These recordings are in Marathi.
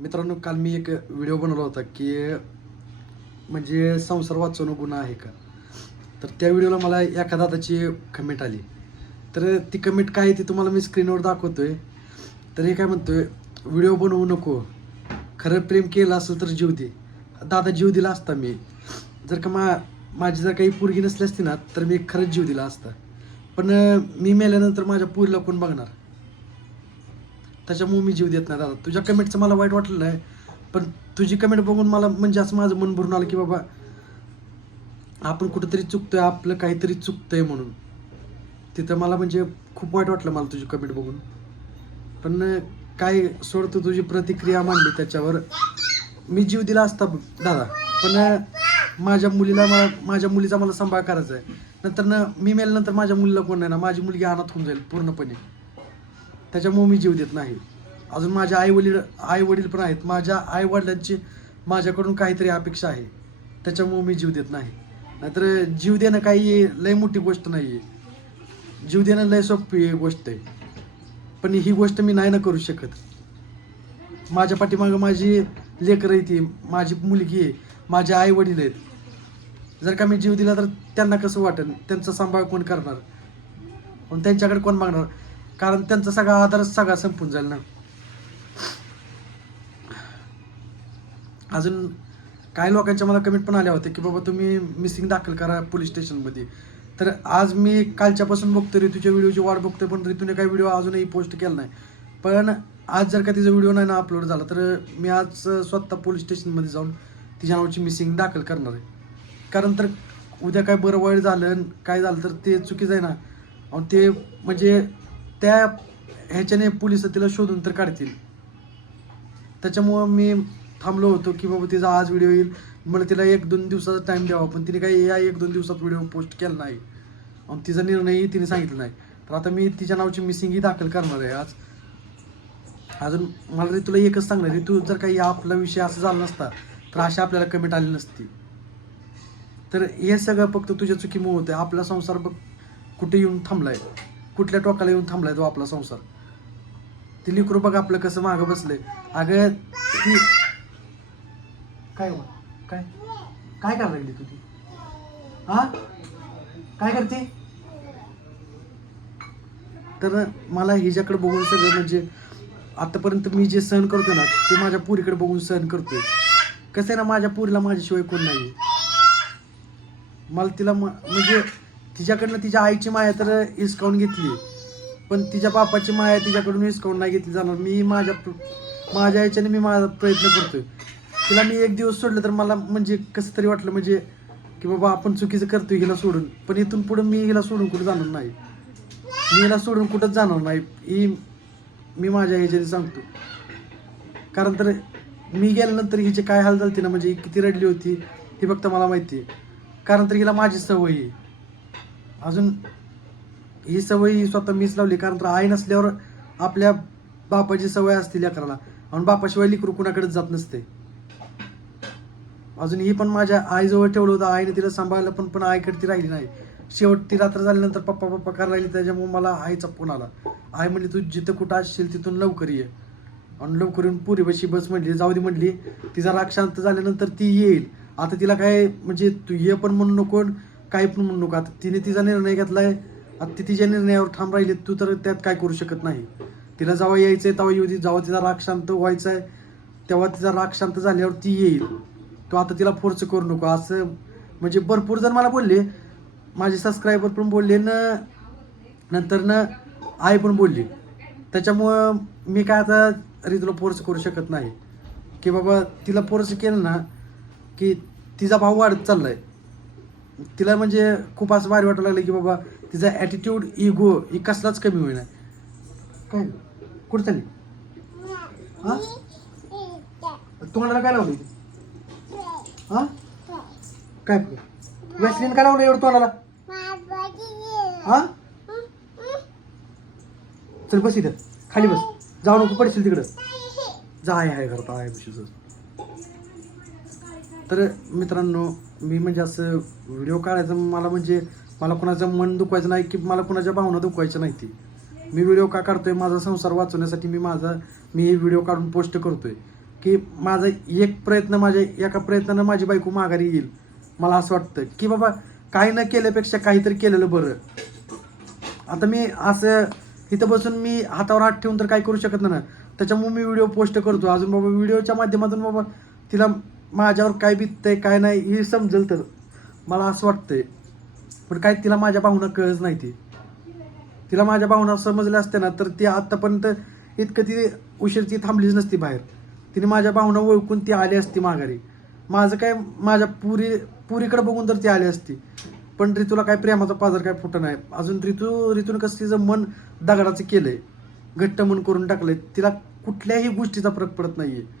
मित्रांनो काल मी एक व्हिडिओ बनवला होता की म्हणजे संसार वाचवणं गुन्हा आहे का? तर त्या व्हिडिओला मला एका दादाची कमेंट आली. तर ती कमेंट काय आहे ती तुम्हाला मी स्क्रीनवर दाखवतोय. तर हे काय म्हणतोय व्हिडिओ बनवू नको. खरं प्रेम केलं असेल तर जीव दे. दादा जीव दिला असता मी. जर का मा माझी जर काही पोरगी नसली असती ना तर मी खरंच जीव दिला असता. पण मी मेल्यानंतर माझ्या पोरीला कोण बघणार? त्याच्यामुळे मी जीव देत नाही दादा. तुझ्या कमेंटचं मला वाईट वाटलेलं आहे पण तुझी कमेंट बघून मला म्हणजे असं माझं मन भरून आलं की बाबा आपण कुठंतरी चुकतोय आपलं काहीतरी चुकतंय म्हणून. तिथं मला म्हणजे खूप वाईट वाटलं मला तुझी कमेंट बघून. पण काय सोडतो तुझी प्रतिक्रिया मांडली त्याच्यावर? मी जीव दिला असता दादा. पण माझ्या मुलीला मला माझ्या मुलीचा मला सांभाळ करायचा आहे नंतर ना मी मेल्यानंतर माझ्या मुलीला कोण नाही ना माझी मुलगी अनाथ होऊन जाईल पूर्णपणे. त्याच्यामुळे मी जीव देत नाही. अजून माझ्या आई वडील आई वडील पण आहेत. माझ्या आई वडिलांची माझ्याकडून काहीतरी अपेक्षा आहे. त्याच्यामुळे मी जीव देत नाही. नाहीतर जीव देणं काही लय मोठी गोष्ट नाही आहे जीव देणं लय सोपी गोष्ट आहे. पण ही गोष्ट मी नाही ना करू शकत. माझ्या पाठीमागं माझी लेकरं येते ती माझी मुलगी आहे. माझे आई वडील आहेत. जर का मी जीव दिला तर त्यांना कसं वाटेल? त्यांचा सांभाळ कोण करणार? पण त्यांच्याकडे कोण मागणार? कारण त्यांचा सगळा आधार सगळा संपून जाईल ना. अजून काही लोकांच्या मला कमेंट पण आल्या होत्या की बाबा तुम्ही मिसिंग दाखल करा पोलीस स्टेशनमध्ये. तर आज मी कालच्यापासून बघतो ऋतूच्या व्हिडिओची वाट बघतोय पण ऋतूने काही व्हिडिओ अजूनही पोस्ट केला नाही. पण आज जर का तिचा व्हिडिओ नाही ना अपलोड झाला तर मी आज स्वतः पोलीस स्टेशनमध्ये जाऊन तिच्या नावाची मिसिंग दाखल करणार आहे. कारण तर उद्या काय बरं वाईट झालं काय झालं तर ते चुकीचं आहे ना. ते म्हणजे त्या ह्याच्याने पोलीस तिला शोधून तर काढतील. त्याच्यामुळं मी थांबलो होतो की बाबा तिचा आज व्हिडिओ येईल. मला तिला एक दोन दिवसाचा टाईम द्यावा पण तिने काही या एक दोन दिवसात व्हिडिओ पोस्ट केला नाही. आणि तिचा निर्णयही तिने सांगितलं नाही. तर आता मी तिच्या नावाची मिसिंगही दाखल करणार आहे आज. अजून मला रे तुला एकच सांगणार रे तू जर काही आपला विषय असं झाला नसता तर अशा आपल्याला कमेंट आली नसती. तर हे सगळं फक्त तुझ्या चुकीमुळे होतं आपला संसार बघ कुठे येऊन थांबलाय? कुठल्या टोकाला येऊन थांबलाय तो आपला संसार? ती लिकरू बघ आपलं कसं मागं बसलंय. अगं ती काय हो? काय? काय करायला लागली तू ती? हा? काय करते? तर मला हिच्याकडे बघून सगळं म्हणजे आतापर्यंत मी जे सहन करतो ना ते माझ्या पुरीकडे बघून सहन करतोय. कसं आहे ना माझ्या पुरीला माझ्याशिवाय कोण नाही मला तिला म- म्हणजे तिच्याकडनं तिच्या आईची माया तर हिसकावून घेतली. पण तिच्या बापाची माया तिच्याकडून हिसकावून नाही घेतली जाणार. मी माझ्या माझ्या याच्याने मी माझा प्रयत्न करतोय. तिला मी एक दिवस सोडलं तर मला म्हणजे कसं तरी वाटलं म्हणजे की बाबा आपण चुकीचं करतोय हिला सोडून. पण इथून पुढे मी हिला सोडून कुठं जाणार नाही. मी हिला सोडून कुठंच जाणार नाही. ही मी माझ्या ह्याच्याने सांगतो. कारण तर मी गेल्यानंतर हिचे काय हाल झालते ना म्हणजे ही किती रडली होती हे फक्त मला माहिती आहे. कारण तर हिला माझी सवय आहे. अजून ही सवय ही स्वतः मीच लावली कारण तर आई नसल्यावर आपल्या बापाची सवय असते लेकराला. आणि बापाशिवाय लेकरू कुणाकडेच जात नसते. अजून ही पण माझ्या आईजवळ ठेवलं होतं. आईने तिला सांभाळलं पण पण आईकडे ती राहिली नाही. शेवट ती रात्र झाल्यानंतर पप्पा पप्पा करायला राहिली त्याच्यामुळे मला आईचा फोन आला. आई म्हणली तू जिथं कुठं असशील तिथून लवकर ये. आणि लवकर येऊन पुरी बशी बस म्हणली जाऊ दे म्हणली. तिचा राग शांत झाल्यानंतर ती येईल. आता तिला काय म्हणजे तू ये पण म्हणू नको आणि काही पण म्हणू नका. आता तिने तिचा निर्णय घेतलाय. आता ती तिच्या निर्णयावर ठाम राहिली तू तर त्यात काय करू शकत नाही. तिला जेव्हा यायचं आहे तेव्हा येऊ दे. जेव्हा तिचा राग शांत व्हायचा आहे तेव्हा तिचा राग शांत झाल्यावर ती येईल. तो आता तिला फोर्स करू नको. असं म्हणजे भरपूर जण मला बोलले माझे सबस्क्रायबर पण बोलले न नंतर न आई पण बोलली. त्याच्यामुळं मी काय आता अरे तुला फोर्स करू शकत नाही. की बाबा तिला फोर्स केलं ना की तिचा भाव वाढत चाललाय. तिला म्हणजे खूप असं भारी वाटायला लागलं की बाबा तिचा ॲटिट्यूड इगो ही कसलाच कमी होईना. काय? कुठं चालली? हा? तोंडाला काय लावली हा? काय? वॅसलीन काय लावलं एवढं तोंडाला? हा? चल बस इथं. खाली बस. जाऊ नको पडशील तिकडं. जा आहे आहे घरात. आहे बशीचं तर मित्रांनो मी म्हणजे असं व्हिडिओ काढायचं मला म्हणजे मला कुणाचं मन दुखवायचं नाही की मला कुणाच्या भावना दुखवायच्या नाही ती मी व्हिडिओ का काढतोय माझा संसार वाचवण्यासाठी मी माझा मी हे व्हिडिओ काढून पोस्ट करतोय. की माझा एक प्रयत्न माझ्या एका प्रयत्नानं माझी बायको माघारी येईल. मला असं वाटतं की बाबा काही न केल्यापेक्षा काहीतरी केलेलं बरं. आता मी असं इथं बसून मी हातावर हात ठेवून तर काही करू शकत नाही ना. त्याच्यामुळे मी व्हिडिओ पोस्ट करतो. अजून बाबा व्हिडिओच्या माध्यमातून बाबा तिला माझ्यावर काय बिततंय काय नाही हे समजेल तर मला असं वाटतंय. पण काय तिला माझ्या भावना कळच नाही ती. तिला माझ्या भावना समजल्या असत्या ना तर ती आत्तापर्यंत इतकं ती उशीर ती थांबलीच नसती बाहेर. तिने माझ्या भावना ओळखून ती आली असती माघारी. माझं काय माझ्या पुरी पुरीकडे बघून तर ती आली असती. पण ऋतूला काय प्रेमाचा पाजर काय फुटं नाही. अजून ऋतू ऋतून कसं तिचं मन दगडाचं केलंय. घट्ट मन करून टाकलंय. तिला कुठल्याही गोष्टीचा फरक पडत नाहीये.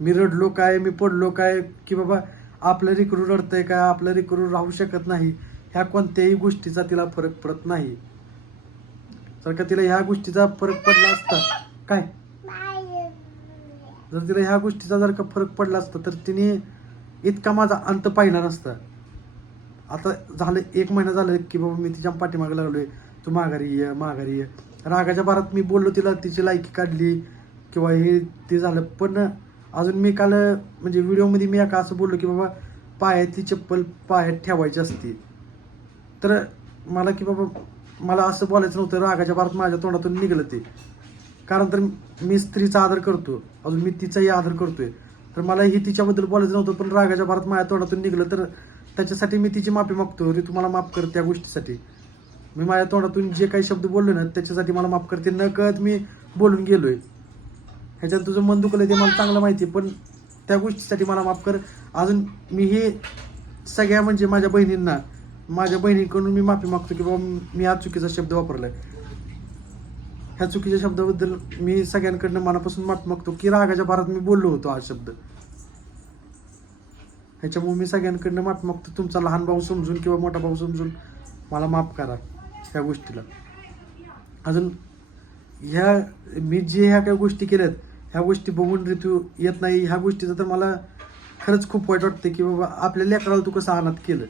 मी रडलो काय मी पडलो काय की बाबा आपलं रिकरू रडतंय काय आपलं रिकरू राहू शकत नाही ह्या कोणत्याही गोष्टीचा तिला फरक पडत नाही. जर का तिला ह्या गोष्टीचा फरक पडला असता काय? जर तिला ह्या गोष्टीचा जर का फरक पडला असता तर तिने इतका माझा अंत पाहिला नसता. आता झालं एक महिना झालं की बाबा मी तिच्या पाठीमागे लागलोय. तू माघारी ये माघारी ये. रागाच्या भारात मी बोललो तिला तिची लायकी काढली किंवा हे ते झालं पण अजून मी काल म्हणजे व्हिडिओमध्ये मी एका असं बोललो की बाबा पायातली चप्पल पायात ठेवायची असते. तर मला की बाबा मला असं बोलायचं नव्हतं रागाच्या भारत माझ्या तोंडातून निघलं ते. कारण तर मी स्त्रीचा आदर करतो अजून मी तिचाही आदर करतोय. तर मला हे तिच्याबद्दल बोलायचं नव्हतं पण रागाच्या भारत माझ्या तोंडातून निघलं. तर त्याच्यासाठी मी तिची माफी मागतो. रे तुम्हाला माफ कर त्या गोष्टीसाठी. मी माझ्या तोंडातून जे काही शब्द बोललो ना त्याच्यासाठी मला माफ करते. न कळत मी बोलून गेलोय. ह्याच्यात तुझं मन दुखलं ते मला चांगलं माहिती पण त्या गोष्टीसाठी मला माफ कर. अजून मी हे सगळ्या म्हणजे माझ्या बहिणींना माझ्या बहिणीकडून मी माफी मागतो की बाबा मी हा चुकीचा शब्द वापरलाय. ह्या चुकीच्या शब्दाबद्दल मी सगळ्यांकडनं मनापासून माफी मागतो की रागाच्या भारात मी बोललो होतो हा शब्द. ह्याच्यामुळे मी सगळ्यांकडनं माफी मागतो. तुमचा लहान भाऊ समजून किंवा मोठा भाऊ समजून मला माफ करा ह्या गोष्टीला. अजून ह्या मी जे ह्या काही गोष्टी केल्यात ह्या गोष्टी बघून ऋतू येत नाही ह्या गोष्टीचं तर मला खरंच खूप वाईट वाटतं की बाबा आपल्या लेकराला तू कसं अनाथ केलं?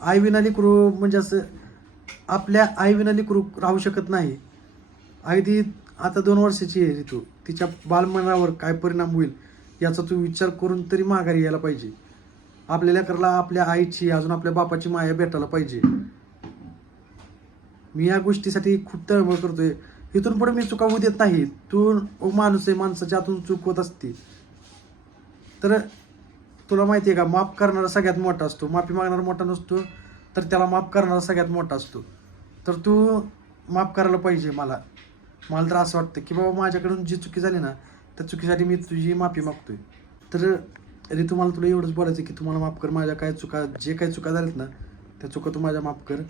आई विना लेकरू म्हणजे असं आपल्या आई विना लेकरू राहू शकत नाही. आई ती आता दोन वर्षाची आहे ऋतू तिच्या बालमनावर काय परिणाम होईल याचा तू विचार करून तरी माघारी यायला पाहिजे. आपल्या लेकराला आपल्या आईची अजून आपल्या बापाची माया भेटायला पाहिजे. मी या गोष्टीसाठी खूप तळमळ करतोय. इथून पुढे मी चुका होऊ देत नाही. तू माणूस आहे माणसाच्या हातून चूक होत असते. तर तुला माहिती आहे का माफ करणारा सगळ्यात मोठा असतो. माफी मागणारा मोठा नसतो तर त्याला माफ करणारा सगळ्यात मोठा असतो. तर तू माफ करायला पाहिजे मला. मला तर असं वाटतं की बाबा माझ्याकडून जी चुकी झाली ना त्या चुकीसाठी मी तुझी माफी मागतोय. तर अरे तुम्हाला तुला एवढंच बोलायचं की तुम्हाला माफ कर. माझ्या काय चुका जे काही चुका झाल्यात ना त्या चुका तू माझ्या माफ कर.